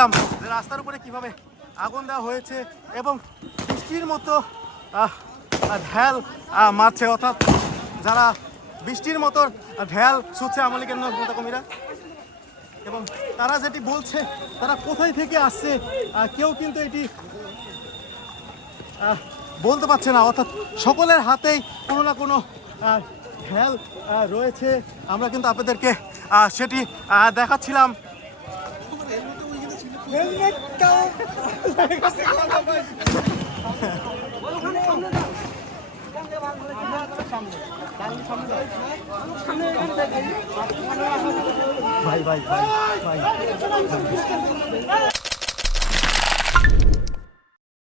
দেখাচ্ছিলাম যে রাস্তার উপরে কিভাবে আগুন দেওয়া হয়েছে এবং বৃষ্টির মতো ঢেল মারছে, অর্থাৎ যারা বৃষ্টির মতো ঢেল ছুটছে আওয়ামী লীগের নেতাকর্মীরা। এবং তারা যেটি বলছে, তারা কোথায় থেকে আসছে কেউ কিন্তু এটি বলতে পারছে না, অর্থাৎ সকলের হাতেই কোনো না কোনো ঢেল রয়েছে। আমরা কিন্তু আপনাদেরকে সেটি দেখাচ্ছিলাম। ভাই ভাই ভাই ভাই